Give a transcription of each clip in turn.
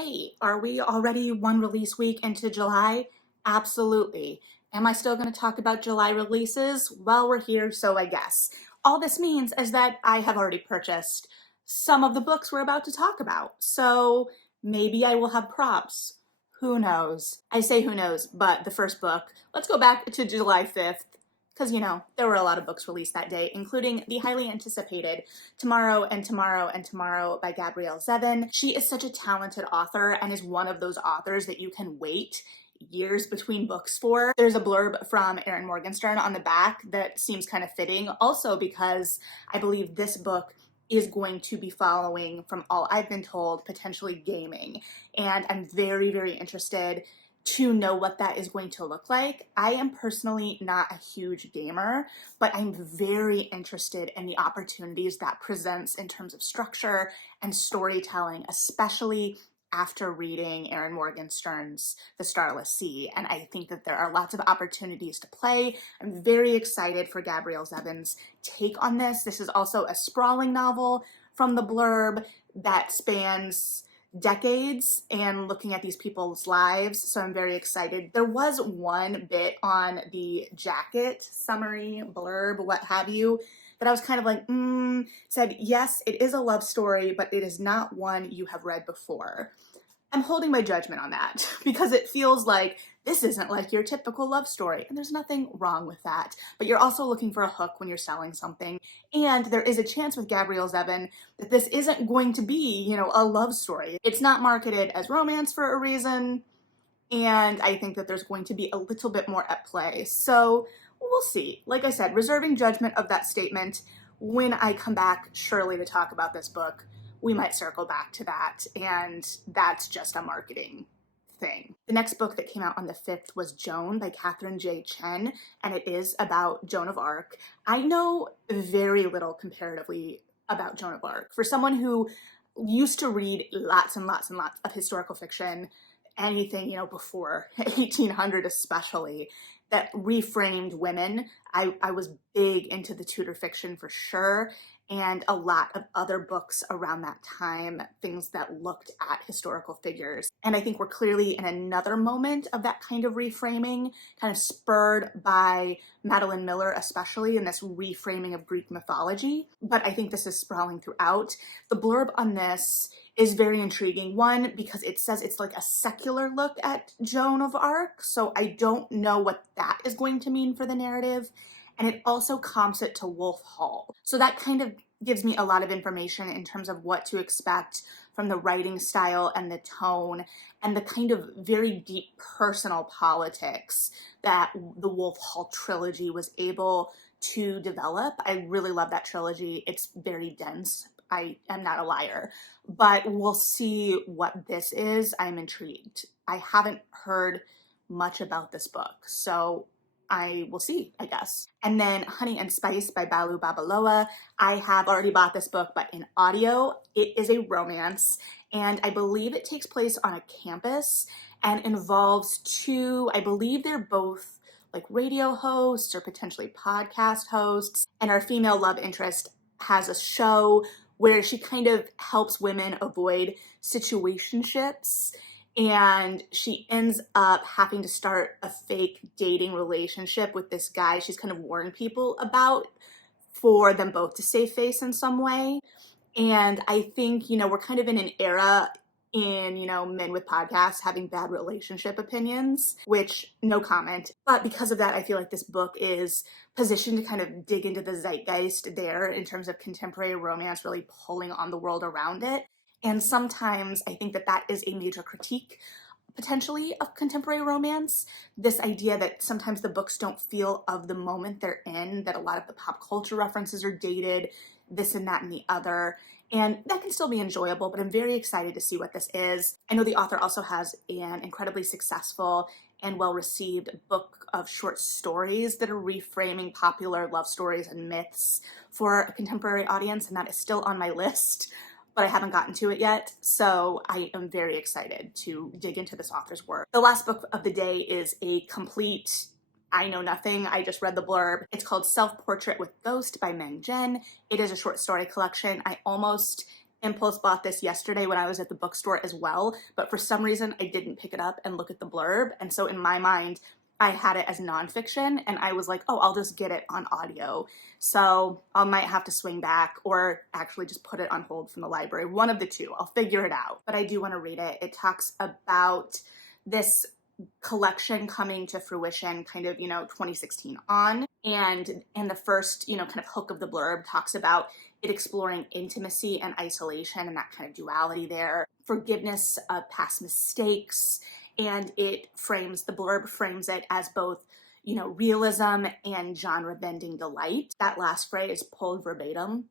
Hey, are we already one release week into July? Absolutely. Am I still going to talk about July releases? Well, we're here, so I guess. All this means is that I have already purchased some of the books we're about to talk about. So maybe I will have props. Who knows? I say who knows, but the first book, let's go back to July 5th, because, there were a lot of books released that day, including the highly anticipated Tomorrow and Tomorrow and Tomorrow by Gabrielle Zevin. She is such a talented author and is one of those authors that you can wait years between books for. There's a blurb from Erin Morgenstern on the back that seems kind of fitting, also because I believe this book is going to be following, from all I've been told, potentially gaming. And I'm very, very interested to know what that is going to look like. I am personally not a huge gamer, but I'm very interested in the opportunities that presents in terms of structure and storytelling, especially after reading Erin Morgenstern's The Starless Sea. And I think that there are lots of opportunities to play. I'm very excited for Gabrielle Zevin's take on this. This is also a sprawling novel from the blurb that spans decades and looking at these people's lives, so I'm very excited. There was one bit on the jacket, summary, blurb, what have you, that I was kind of like, said, yes, it is a love story, but it is not one you have read before. I'm holding my judgment on that because it feels like this isn't like your typical love story, and there's nothing wrong with that. But you're also looking for a hook when you're selling something, and there is a chance with Gabrielle Zevin that this isn't going to be, a love story. It's not marketed as romance for a reason, and I think that there's going to be a little bit more at play. So we'll see. Like I said, reserving judgment of that statement. When I come back, surely, to talk about this book, we might circle back to that, and that's just a marketing thing. The next book that came out on the 5th was Joan by Catherine J. Chen, and it is about Joan of Arc. I know very little comparatively about Joan of Arc. For someone who used to read lots and lots and lots of historical fiction, anything, before 1800 especially, that reframed women, I was big into the Tudor fiction for sure, and a lot of other books around that time, things that looked at historical figures. And I think we're clearly in another moment of that kind of reframing, kind of spurred by Madeline Miller, especially in this reframing of Greek mythology. But I think this is sprawling throughout. The blurb on this is very intriguing. One, because it says it's like a secular look at Joan of Arc, so I don't know what that is going to mean for the narrative. And it also comps it to Wolf Hall. So that kind of gives me a lot of information in terms of what to expect from the writing style and the tone and the kind of very deep personal politics that the Wolf Hall trilogy was able to develop. I really love that trilogy. It's very dense. I am not a liar, but we'll see what this is. I'm intrigued. I haven't heard much about this book, so I will see, I guess. And then Honey and Spice by Balu Babaloa. I have already bought this book, but in audio. It is a romance, and I believe it takes place on a campus and involves two, I believe they're both like radio hosts or potentially podcast hosts, and our female love interest has a show where she kind of helps women avoid situationships, and she ends up having to start a fake dating relationship with this guy she's kind of warned people about for them both to save face in some way. And I think, we're kind of in an era in, men with podcasts having bad relationship opinions, which no comment. But because of that, I feel like this book is positioned to kind of dig into the zeitgeist there in terms of contemporary romance, really pulling on the world around it. And sometimes I think that that is a major critique, potentially, of contemporary romance. This idea that sometimes the books don't feel of the moment they're in, that a lot of the pop culture references are dated, this and that and the other. And that can still be enjoyable, but I'm very excited to see what this is. I know the author also has an incredibly successful and well-received book of short stories that are reframing popular love stories and myths for a contemporary audience, and that is still on my list, but I haven't gotten to it yet, so I am very excited to dig into this author's work. The last book of the day is a complete, I know nothing, I just read the blurb. It's called Self-Portrait with Ghost by Meng Jen. It is a short story collection. I almost impulse bought this yesterday when I was at the bookstore as well, but for some reason I didn't pick it up and look at the blurb. And so in my mind, I had it as nonfiction and I was like, oh, I'll just get it on audio. So I might have to swing back or actually just put it on hold from the library. One of the two, I'll figure it out. But I do want to read it. It talks about this collection coming to fruition kind of, 2016 on. And the first, kind of hook of the blurb talks about it exploring intimacy and isolation and that kind of duality there, forgiveness of past mistakes, and the blurb frames it as both, realism and genre-bending delight. That last phrase, pulled verbatim,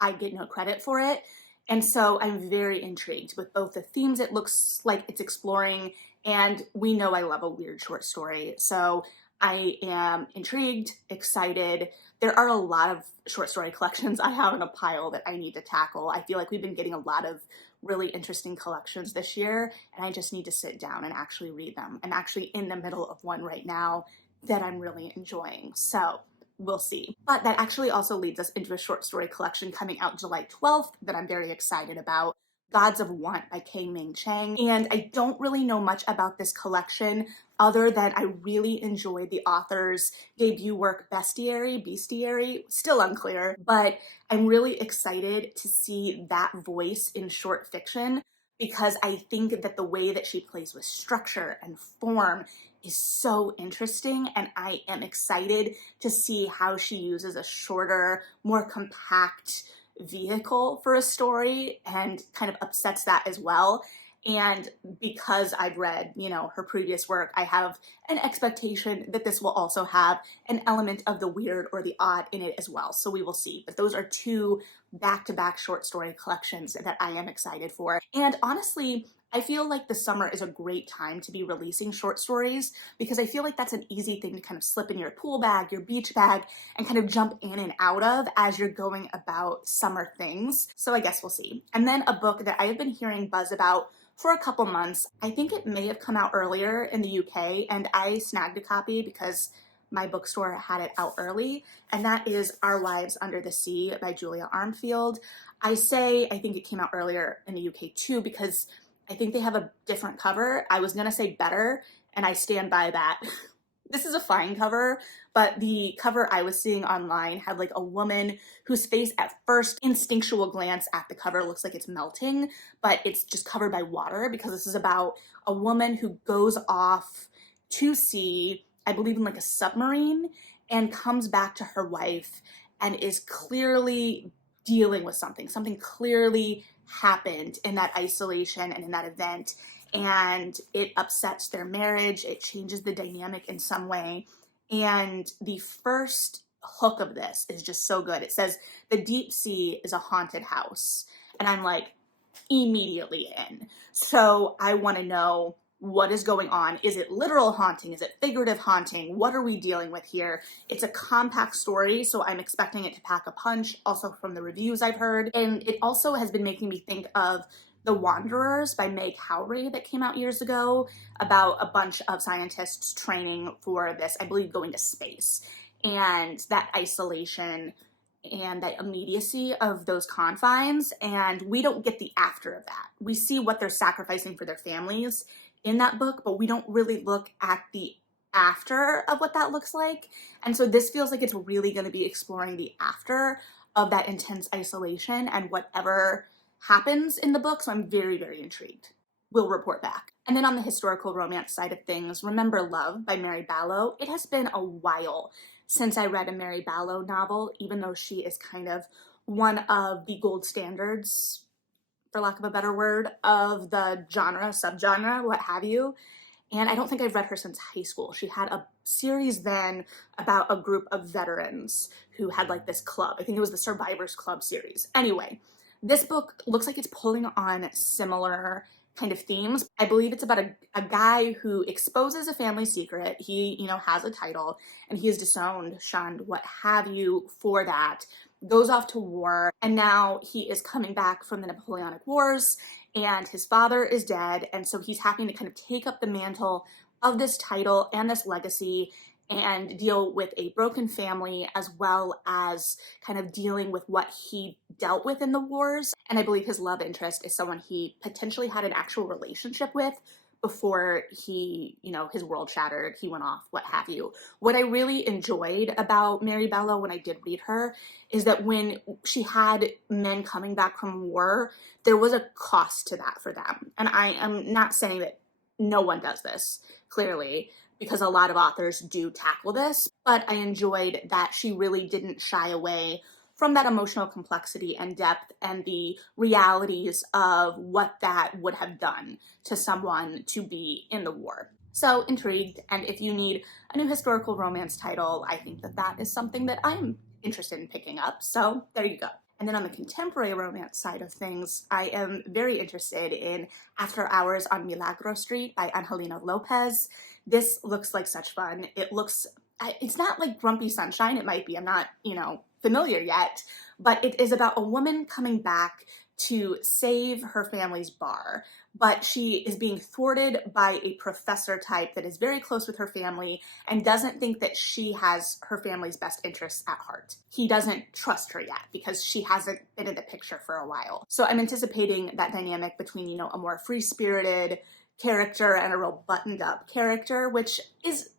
I get no credit for it. And so I'm very intrigued with both the themes it looks like it's exploring, and we know I love a weird short story. So I am intrigued, excited. There are a lot of short story collections I have in a pile that I need to tackle. I feel like we've been getting a lot of really interesting collections this year, and I just need to sit down and actually read them. I'm actually in the middle of one right now that I'm really enjoying. So we'll see. But that actually also leads us into a short story collection coming out July 12th that I'm very excited about. Gods of Want by K-Ming Chang. And I don't really know much about this collection other than I really enjoyed the author's debut work, Bestiary, still unclear, but I'm really excited to see that voice in short fiction because I think that the way that she plays with structure and form is so interesting, and I am excited to see how she uses a shorter, more compact vehicle for a story and kind of upsets that as well. And because I've read, her previous work, I have an expectation that this will also have an element of the weird or the odd in it as well. So we will see. But those are two back-to-back short story collections that I am excited for. And honestly, I feel like the summer is a great time to be releasing short stories because I feel like that's an easy thing to kind of slip in your pool bag, your beach bag, and kind of jump in and out of as you're going about summer things. So I guess we'll see. And then a book that I have been hearing buzz about for a couple months. I think it may have come out earlier in the UK, and I snagged a copy because my bookstore had it out early, and that is Our Lives Under the Sea by Julia Armfield. I think it came out earlier in the UK too because I think they have a different cover. I was gonna say better, and I stand by that. This is a fine cover, but the cover I was seeing online had like a woman whose face at first instinctual glance at the cover looks like it's melting, but it's just covered by water because this is about a woman who goes off to sea, I believe in like a submarine, and comes back to her wife and is clearly dealing with something. Something clearly happened in that isolation and in that event, and it upsets their marriage. It changes the dynamic in some way. And the first hook of this is just so good. It says, the deep sea is a haunted house. And I'm like, immediately in. So I want to know what is going on. Is it literal haunting? Is it figurative haunting? What are we dealing with here? It's a compact story, so I'm expecting it to pack a punch, also from the reviews I've heard. And it also has been making me think of The Wanderers by Meg Howry that came out years ago about a bunch of scientists training for this, I believe, going to space. And that isolation and that immediacy of those confines, and we don't get the after of that. We see what they're sacrificing for their families in that book, but we don't really look at the after of what that looks like. And so this feels like it's really going to be exploring the after of that intense isolation and whatever happens in the book. So I'm very, very intrigued. We'll report back. And then on the historical romance side of things, Remember Love by Mary Ballow. It has been a while since I read a Mary Ballow novel, even though she is kind of one of the gold standards, for lack of a better word, of the genre, subgenre, what have you. And I don't think I've read her since high school. She had a series then about a group of veterans who had like this club. I think it was the Survivors Club series. Anyway, this book looks like it's pulling on similar kind of themes. I believe it's about a guy who exposes a family secret. He, has a title, and he is disowned, shunned, what have you for that, goes off to war, and now he is coming back from the Napoleonic Wars, and his father is dead, and so he's having to kind of take up the mantle of this title and this legacy and deal with a broken family, as well as kind of dealing with what he dealt with in the wars. And I believe his love interest is someone he potentially had an actual relationship with before he, his world shattered, he went off, what have you. What I really enjoyed about Mary Bello when I did read her is that when she had men coming back from war, there was a cost to that for them. And I am not saying that no one does this, clearly, because a lot of authors do tackle this, but I enjoyed that she really didn't shy away from that emotional complexity and depth and the realities of what that would have done to someone to be in the war. So intrigued, and if you need a new historical romance title, I think that that is something that I'm interested in picking up, so there you go. And then on the contemporary romance side of things, I am very interested in After Hours on Milagro Street by Angelina Lopez. This looks like such fun. It's not like Grumpy Sunshine, it might be, I'm not, familiar yet, but it is about a woman coming back to save her family's bar, but she is being thwarted by a professor type that is very close with her family and doesn't think that she has her family's best interests at heart. He doesn't trust her yet because she hasn't been in the picture for a while. So I'm anticipating that dynamic between, a more free-spirited character and a real buttoned up character, which is,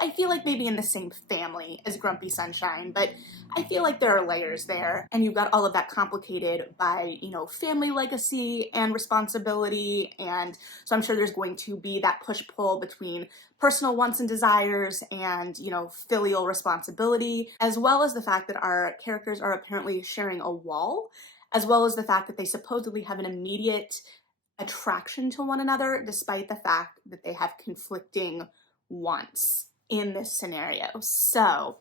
I feel like maybe in the same family as Grumpy Sunshine, but I feel like there are layers there. And you've got all of that complicated by, family legacy and responsibility. And so I'm sure there's going to be that push-pull between personal wants and desires and, filial responsibility, as well as the fact that our characters are apparently sharing a wall, as well as the fact that they supposedly have an immediate attraction to one another, despite the fact that they have conflicting wants in this scenario. So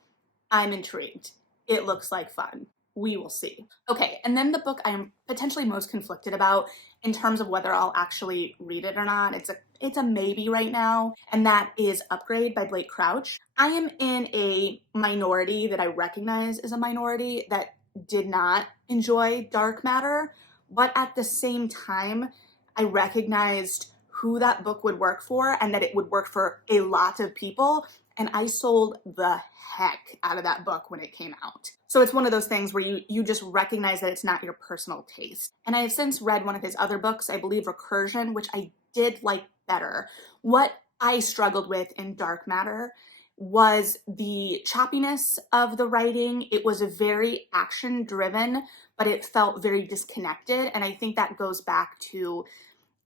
I'm intrigued. It looks like fun. We will see. Okay, and then the book I'm potentially most conflicted about in terms of whether I'll actually read it or not, it's a maybe right now, and that is Upgrade by Blake Crouch. I am in a minority that I recognize as a minority that did not enjoy Dark Matter, but at the same time, I recognized who that book would work for and that it would work for a lot of people. And I sold the heck out of that book when it came out. So it's one of those things where you just recognize that it's not your personal taste. And I have since read one of his other books, I believe Recursion, which I did like better. What I struggled with in Dark Matter was the choppiness of the writing. It was very action driven, but it felt very disconnected. And I think that goes back to,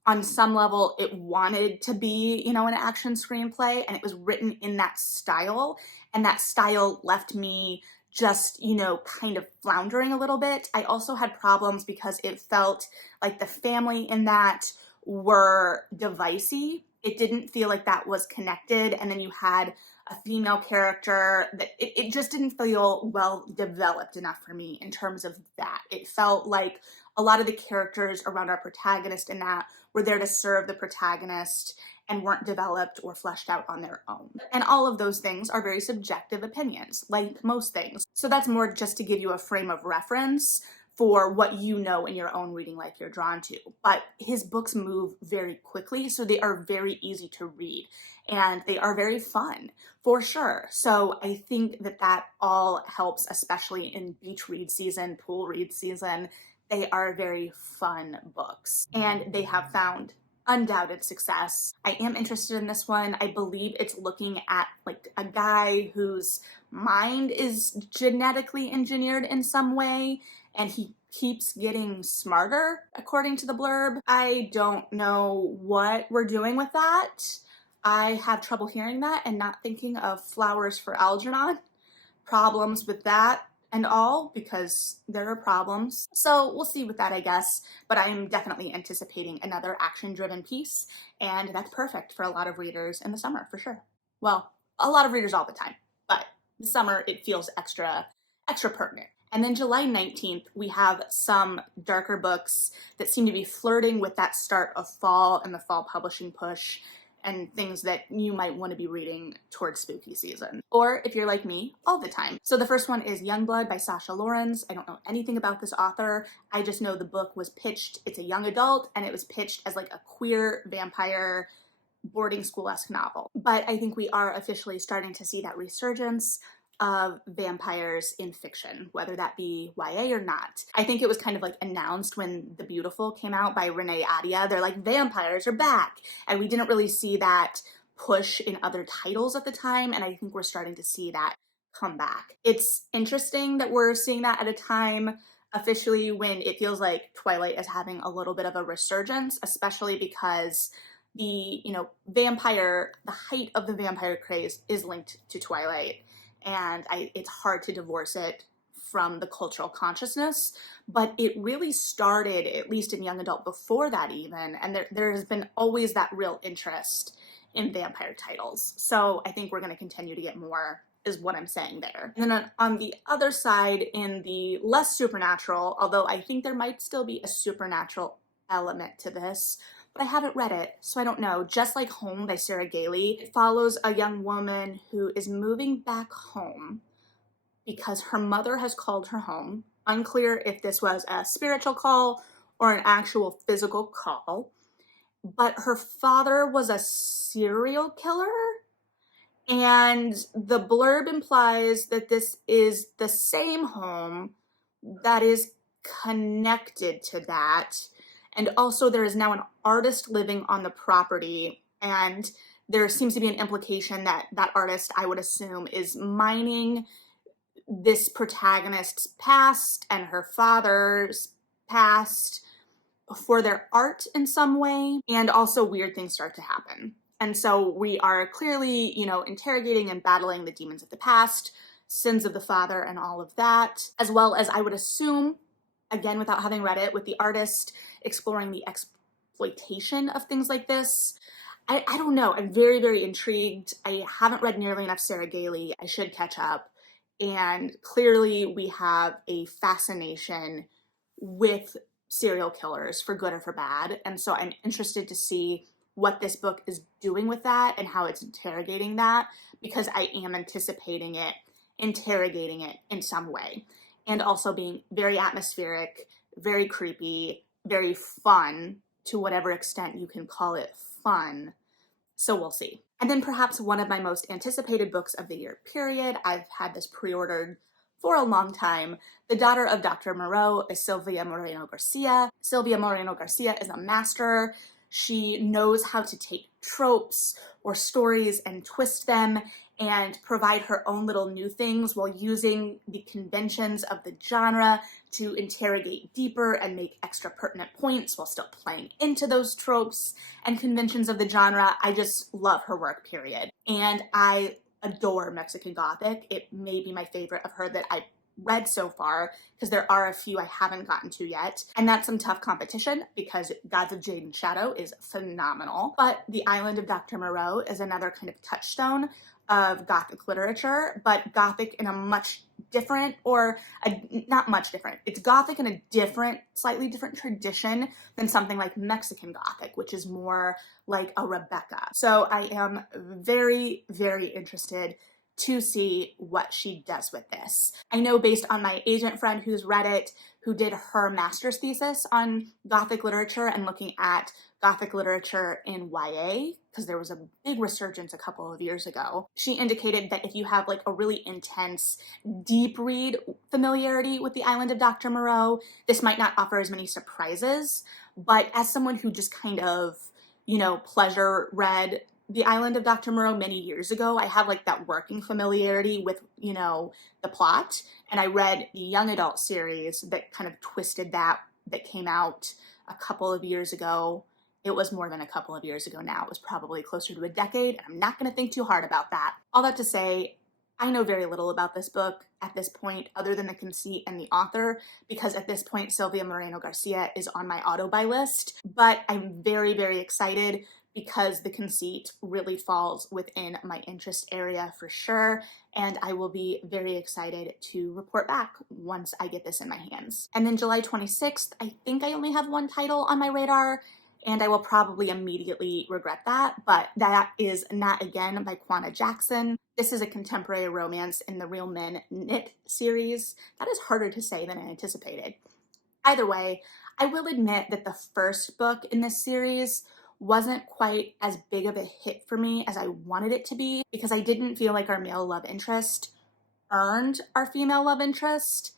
on some level, it wanted to be, an action screenplay, and it was written in that style. And that style left me just, kind of floundering a little bit. I also had problems because it felt like the family in that were divicey. It didn't feel like that was connected. And then you had a female character that it just didn't feel well developed enough for me in terms of that. It felt like a lot of the characters around our protagonist in that were there to serve the protagonist and weren't developed or fleshed out on their own. And all of those things are very subjective opinions, like most things. So that's more just to give you a frame of reference for what you know in your own reading life you're drawn to. But his books move very quickly, so they are very easy to read. And they are very fun, for sure. So I think that that all helps, especially in beach read season, pool read season. They are very fun books, and they have found undoubted success. I am interested in this one. I believe it's looking at like a guy whose mind is genetically engineered in some way, and he keeps getting smarter, according to the blurb. I don't know what we're doing with that. I have trouble hearing that and not thinking of Flowers for Algernon. Problems with that and all, because there are problems. So we'll see with that, I guess, but I'm definitely anticipating another action-driven piece, and that's perfect for a lot of readers in the summer, for sure. Well, a lot of readers all the time, but the summer, it feels extra pertinent. And then July 19th, we have some darker books that seem to be flirting with that start of fall and the fall publishing push, and things that you might want to be reading towards spooky season. Or if you're like me, all the time. So the first one is Youngblood by Sasha Lawrence. I don't know anything about this author. I just know the book was pitched, it's a young adult, and it was pitched as like a queer vampire boarding school-esque novel. But I think we are officially starting to see that resurgence of vampires in fiction, whether that be YA or not. I think it was kind of like announced when The Beautiful came out by Renee Adia. They're like, vampires are back. And we didn't really see that push in other titles at the time, and I think we're starting to see that come back. It's interesting that we're seeing that at a time officially when it feels like Twilight is having a little bit of a resurgence, especially because the height of the vampire craze is linked to Twilight, and it's hard to divorce it from the cultural consciousness, but it really started, at least in young adult, before that even, and there has been always that real interest in vampire titles. So I think we're going to continue to get more, is what I'm saying there. And then on the other side, in the less supernatural, although I think there might still be a supernatural element to this, but I haven't read it, so I don't know. Just Like Home by Sarah Gailey, it follows a young woman who is moving back home because her mother has called her home. Unclear if this was a spiritual call or an actual physical call. But her father was a serial killer, and the blurb implies that this is the same home that is connected to that. And also there is now an artist living on the property, and there seems to be an implication that that artist, I would assume, is mining this protagonist's past and her father's past for their art in some way, and also weird things start to happen. And so we are clearly, interrogating and battling the demons of the past, sins of the father, and all of that, as well as, I would assume, again, without having read it, with the artist exploring the exploitation of things like this. I don't know. I'm very, very intrigued. I haven't read nearly enough Sarah Gailey. I should catch up. And clearly we have a fascination with serial killers, for good or for bad. And so I'm interested to see what this book is doing with that and how it's interrogating that, because I am anticipating it interrogating it in some way, and also being very atmospheric, very creepy, very fun, to whatever extent you can call it fun. So we'll see. And then perhaps one of my most anticipated books of the year period, I've had this pre-ordered for a long time, The Daughter of Dr. Moreau by Silvia Moreno Garcia. Silvia Moreno Garcia is a master. She knows how to take tropes or stories and twist them and provide her own little new things while using the conventions of the genre to interrogate deeper and make extra pertinent points while still playing into those tropes and conventions of the genre. I just love her work, period. And I adore Mexican Gothic. It may be my favorite of her that I've read so far, because there are a few I haven't gotten to yet, and that's some tough competition because Gods of Jade and Shadow is phenomenal. But The Island of Dr. Moreau is another kind of touchstone of Gothic literature, but Gothic in a much different, not much different, it's Gothic in a different, slightly different tradition than something like Mexican Gothic, which is more like a Rebecca. So I am very, very interested to see what she does with this. I know, based on my agent friend who's read it, who did her master's thesis on Gothic literature and looking at Gothic literature in YA, because there was a big resurgence a couple of years ago, she indicated that if you have like a really intense, deep read familiarity with The Island of Dr. Moreau, this might not offer as many surprises. But as someone who just kind of, pleasure read The Island of Dr. Moreau many years ago, I have like that working familiarity with, the plot. And I read the young adult series that kind of twisted that came out a couple of years ago. It was more than a couple of years ago now. It was probably closer to a decade, and I'm not going to think too hard about that. All that to say, I know very little about this book at this point, other than the conceit and the author, because at this point, Silvia Moreno Garcia is on my auto-buy list. But I'm very, very excited because the conceit really falls within my interest area for sure, and I will be very excited to report back once I get this in my hands. And then July 26th, I think I only have one title on my radar, and I will probably immediately regret that, but that is Not Again by Kwana Jackson. This is a contemporary romance in the Real Men Knit series. That is harder to say than I anticipated. Either way, I will admit that the first book in this series wasn't quite as big of a hit for me as I wanted it to be, because I didn't feel like our male love interest earned our female love interest.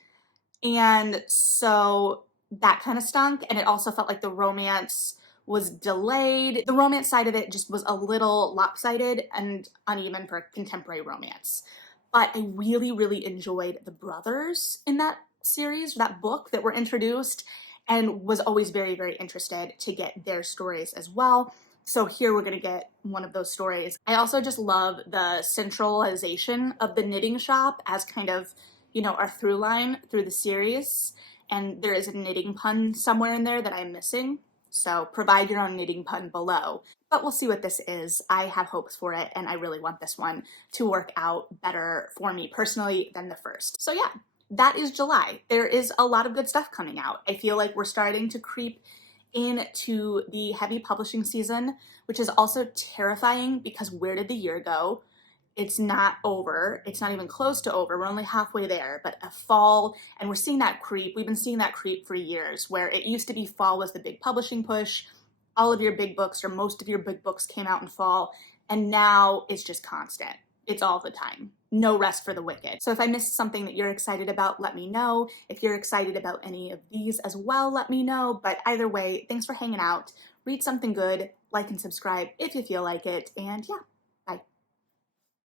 And so that kind of stunk. And it also felt like the romance was delayed. The romance side of it just was a little lopsided and uneven for contemporary romance. But I really, really enjoyed the brothers in that series, that book that were introduced, and was always very, very interested to get their stories as well. So here we're gonna get one of those stories. I also just love the centralization of the knitting shop as kind of, you know, our through line through the series. And there is a knitting pun somewhere in there that I'm missing. So provide your own knitting pun below. But we'll see what this is. I have hopes for it, and I really want this one to work out better for me personally than the first. So yeah, that is July. There is a lot of good stuff coming out. I feel like we're starting to creep into the heavy publishing season, which is also terrifying because where did the year go? It's not over. It's not even close to over. We're only halfway there, but a fall, and we're seeing that creep. We've been seeing that creep for years, where it used to be fall was the big publishing push. All of your big books, or most of your big books, came out in fall, and now it's just constant. It's all the time. No rest for the wicked. So if I missed something that you're excited about, let me know. If you're excited about any of these as well, let me know. But either way, thanks for hanging out. Read something good, like and subscribe if you feel like it, and yeah.